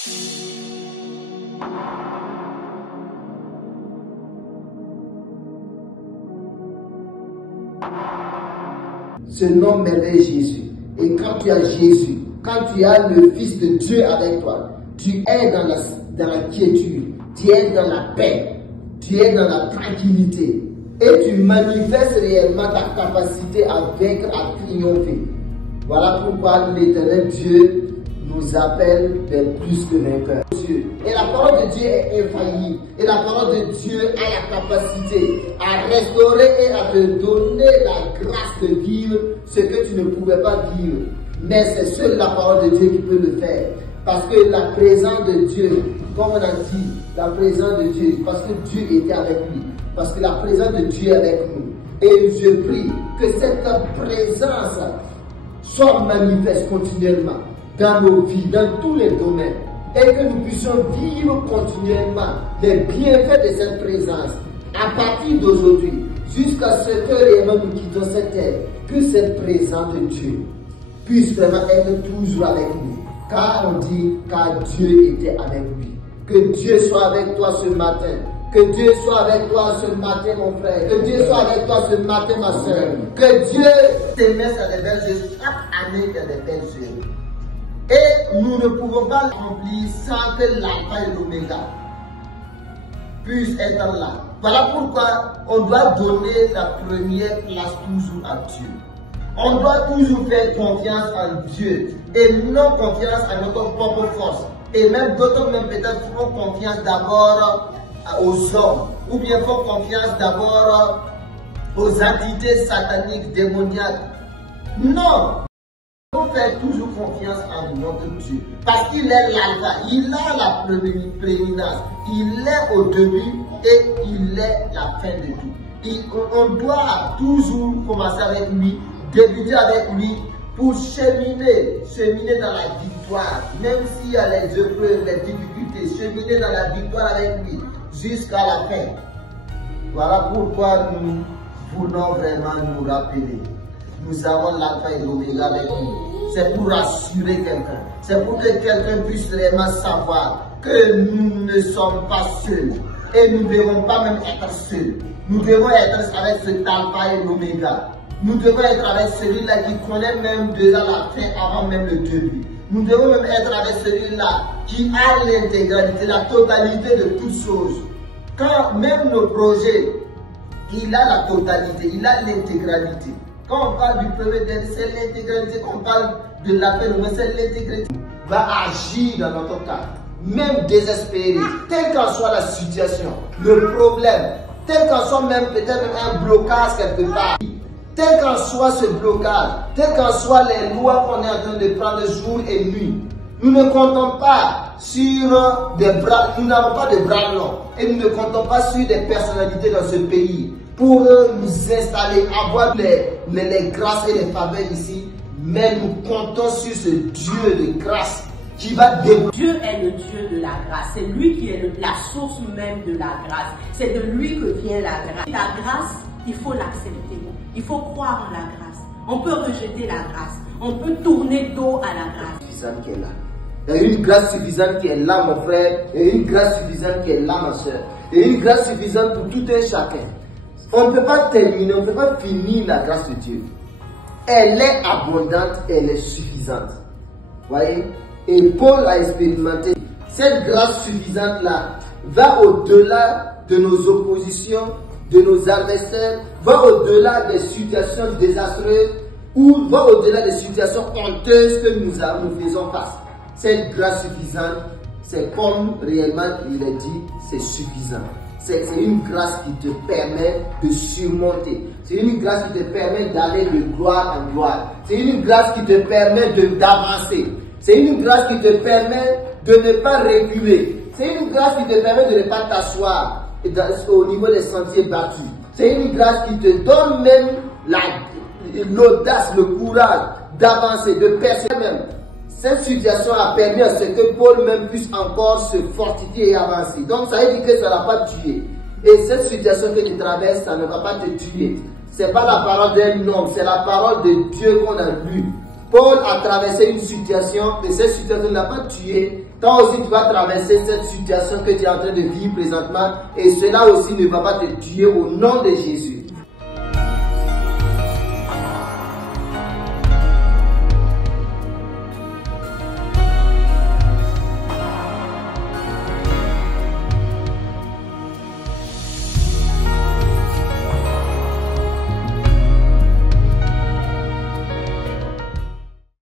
Ce nom merveilleux Jésus. Et quand tu as Jésus, quand tu as le Fils de Dieu avec toi, tu es dans la quiétude, tu es dans la paix, tu es dans la tranquillité. Et tu manifestes réellement ta capacité à vaincre, à triompher. Voilà pourquoi l'Éternel Dieu nous appelle des plus que vainqueurs. Et la parole de Dieu est infaillible. Et la parole de Dieu a la capacité à restaurer et à te donner la grâce de vivre ce que tu ne pouvais pas vivre. Mais c'est seule la parole de Dieu qui peut le faire. Parce que la présence de Dieu, comme on a dit, la présence de Dieu, parce que Dieu était avec lui. Parce que la présence de Dieu est avec nous. Et je prie que cette présence soit manifeste continuellement dans nos vies, dans tous les domaines. Et que nous puissions vivre continuellement les bienfaits de cette présence. À partir d'aujourd'hui, jusqu'à ce que réellement nous quittons cette terre, que cette présence de Dieu puisse vraiment être toujours avec nous. Car on dit, car Dieu était avec lui. Que Dieu soit avec toi ce matin. Que Dieu soit avec toi ce matin, mon frère. Que Dieu soit avec toi ce matin, ma soeur. Que Dieu t'aimait à des belles œuvres. Chaque année, il y a des belles œuvres. Et nous ne pouvons pas l'accomplir sans que l'alpha et l'oméga puissent être là. Voilà pourquoi on doit donner la première place toujours à Dieu. On doit toujours faire confiance en Dieu et non confiance à notre propre force. Et même d'autres même peut-être font confiance d'abord aux hommes, ou bien font confiance d'abord aux entités sataniques, démoniaques. Non! Il faut faire toujours confiance en notre Dieu. Parce qu'il est l'alpha, il a la prééminence, il est au début et il est la fin de tout. On doit toujours commencer avec lui, débuter avec lui, pour cheminer dans la victoire, même s'il y a les épreuves, les difficultés, cheminer dans la victoire avec lui jusqu'à la fin. Voilà pourquoi nous voulons vraiment nous rappeler. Nous avons l'alpha et l'oméga avec nous. C'est pour rassurer quelqu'un. C'est pour que quelqu'un puisse vraiment savoir que nous ne sommes pas seuls. Et nous ne devons pas même être seuls. Nous devons être avec cet alpha et l'oméga. Nous devons être avec celui-là qui connaît même déjà la fin avant même le début. Nous devons même être avec celui-là qui a l'intégralité, la totalité de toutes choses. Quand même nos projets, il a la totalité, il a l'intégralité. Quand on parle du premier dernier, c'est l'intégralité. Quand on parle de l'appel, c'est l'intégralité. Va agir dans notre cas, même désespéré, telle qu'en soit la situation, le problème, tel qu'en soit même peut-être un blocage quelque part. Tel qu'en soit ce blocage, tel qu'en soient les lois qu'on est en train de prendre jour et nuit, nous ne comptons pas sur des bras, nous n'avons pas de bras longs et nous ne comptons pas sur des personnalités dans ce pays pour nous installer, avoir les grâces et les faveurs ici, mais nous comptons sur ce Dieu de grâce qui va débrouiller. Dieu est le Dieu de la grâce, c'est lui qui est la source même de la grâce, c'est de lui que vient la grâce. La grâce, il faut l'accepter. Il faut croire en la grâce. On peut rejeter la grâce. On peut tourner dos à la grâce. Suffisante qui est là. Il y a une grâce suffisante qui est là, mon frère. Il y a une grâce suffisante qui est là, ma soeur. Il y a une grâce suffisante pour tout un chacun. On ne peut pas terminer, on ne peut pas finir la grâce de Dieu. Elle est abondante, elle est suffisante. Voyez? Et Paul a expérimenté. Cette grâce suffisante-là va au-delà de nos oppositions, de nos adversaires, va au-delà des situations désastreuses ou va au-delà des situations honteuses que nous faisons face. Cette grâce suffisante, c'est comme réellement il est dit, c'est suffisant. C'est une grâce qui te permet de surmonter. C'est une grâce qui te permet d'aller de gloire en gloire. C'est une grâce qui te permet d'avancer. C'est une grâce qui te permet de ne pas reculer. C'est une grâce qui te permet de ne pas t'asseoir au niveau des sentiers battus. C'est une grâce qui te donne même l'audace, le courage d'avancer, de persévérer même. Cette situation a permis à ce que Paul même puisse encore se fortifier et avancer. Donc ça veut dire que ça ne va pas tuer. Et cette situation que tu traverses, ça ne va pas te tuer. Ce n'est pas la parole d'un homme, c'est la parole de Dieu qu'on a lue. Paul a traversé une situation et cette situation ne l'a pas tué. Toi aussi, tu vas traverser cette situation que tu es en train de vivre présentement et cela aussi ne va pas te tuer au nom de Jésus.